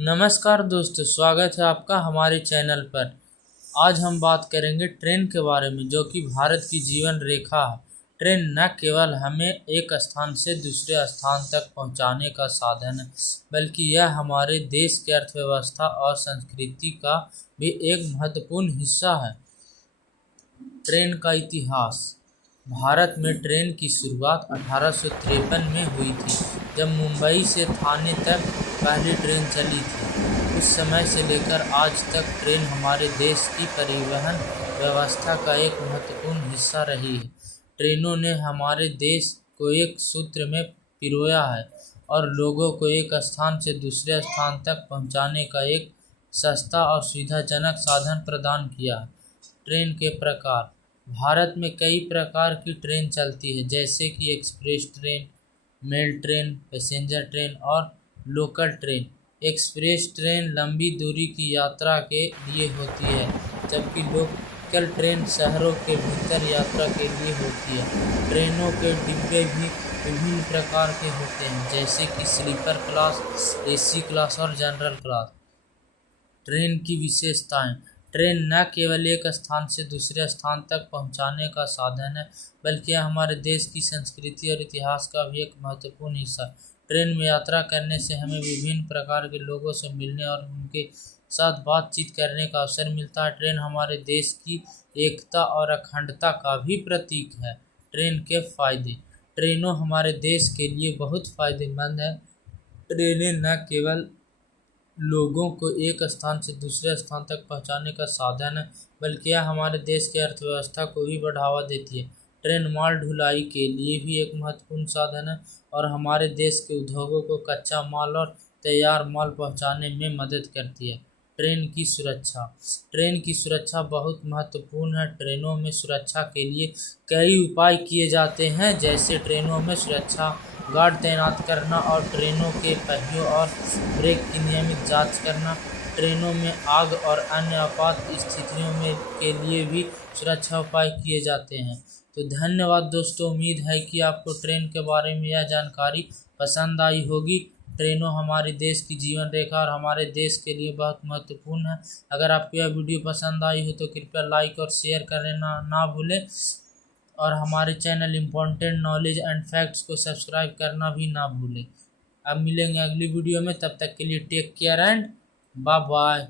नमस्कार दोस्तों, स्वागत है आपका हमारे चैनल पर। आज हम बात करेंगे ट्रेन के बारे में, जो कि भारत की जीवन रेखा है। ट्रेन न केवल हमें एक स्थान से दूसरे स्थान तक पहुंचाने का साधन है, बल्कि यह हमारे देश की अर्थव्यवस्था और संस्कृति का भी एक महत्वपूर्ण हिस्सा है। ट्रेन का इतिहास। भारत में ट्रेन की शुरुआत 1853 में हुई थी, जब मुंबई से थाने तक पहली ट्रेन चली थी। उस समय से लेकर आज तक ट्रेन हमारे देश की परिवहन व्यवस्था का एक महत्वपूर्ण हिस्सा रही है। ट्रेनों ने हमारे देश को एक सूत्र में पिरोया है और लोगों को एक स्थान से दूसरे स्थान तक पहुंचाने का एक सस्ता और सुविधाजनक साधन प्रदान किया है। ट्रेन के प्रकार। भारत में कई प्रकार की ट्रेन चलती है, जैसे कि express train, mail train, passenger train और लोकल ट्रेन। एक्सप्रेस ट्रेन लंबी दूरी की यात्रा के लिए होती है, जबकि लोकल ट्रेन शहरों के भीतर यात्रा के लिए होती है। ट्रेनों के डिब्बे भी विभिन्न प्रकार के होते हैं, जैसे कि स्लीपर क्लास, एसी क्लास और जनरल क्लास। ट्रेन की विशेषताएं। ट्रेन न केवल एक स्थान से दूसरे स्थान तक पहुंचाने का साधन है, बल्कि यह हमारे देश की संस्कृति और इतिहास का भी एक महत्वपूर्ण हिस्सा है। ट्रेन में यात्रा करने से हमें विभिन्न प्रकार के लोगों से मिलने और उनके साथ बातचीत करने का अवसर मिलता है। ट्रेन हमारे देश की एकता और अखंडता का भी प्रतीक है। ट्रेन के फायदे। ट्रेनों हमारे देश के लिए बहुत फायदेमंद है। ट्रेनें न केवल लोगों को एक स्थान से दूसरे स्थान तक पहुंचाने का साधन है, बल्कि यह हमारे देश की अर्थव्यवस्था को भी बढ़ावा देती है। ट्रेन माल ढुलाई के लिए भी एक महत्वपूर्ण साधन है और हमारे देश के उद्योगों को कच्चा माल और तैयार माल पहुंचाने में मदद करती है। ट्रेन की सुरक्षा। ट्रेन की सुरक्षा बहुत महत्वपूर्ण है। ट्रेनों में सुरक्षा के लिए कई उपाय किए जाते हैं, जैसे ट्रेनों में सुरक्षा गार्ड तैनात करना और ट्रेनों के पहियों और ब्रेक की नियमित जांच करना। ट्रेनों में आग और अन्य आपात स्थितियों में के लिए भी सुरक्षा उपाय किए जाते हैं। तो धन्यवाद दोस्तों, उम्मीद है कि आपको ट्रेन के बारे में यह जानकारी पसंद आई होगी। ट्रेनों हमारे देश की जीवन रेखा और हमारे देश के लिए बहुत महत्वपूर्ण है। अगर आपको यह वीडियो पसंद आई हो तो कृपया लाइक और शेयर करना ना भूलें और हमारे channel important knowledge and facts को सब्सक्राइब करना भी ना भूलें। अब मिलेंगे अगली वीडियो में, तब तक के लिए take care and bye bye.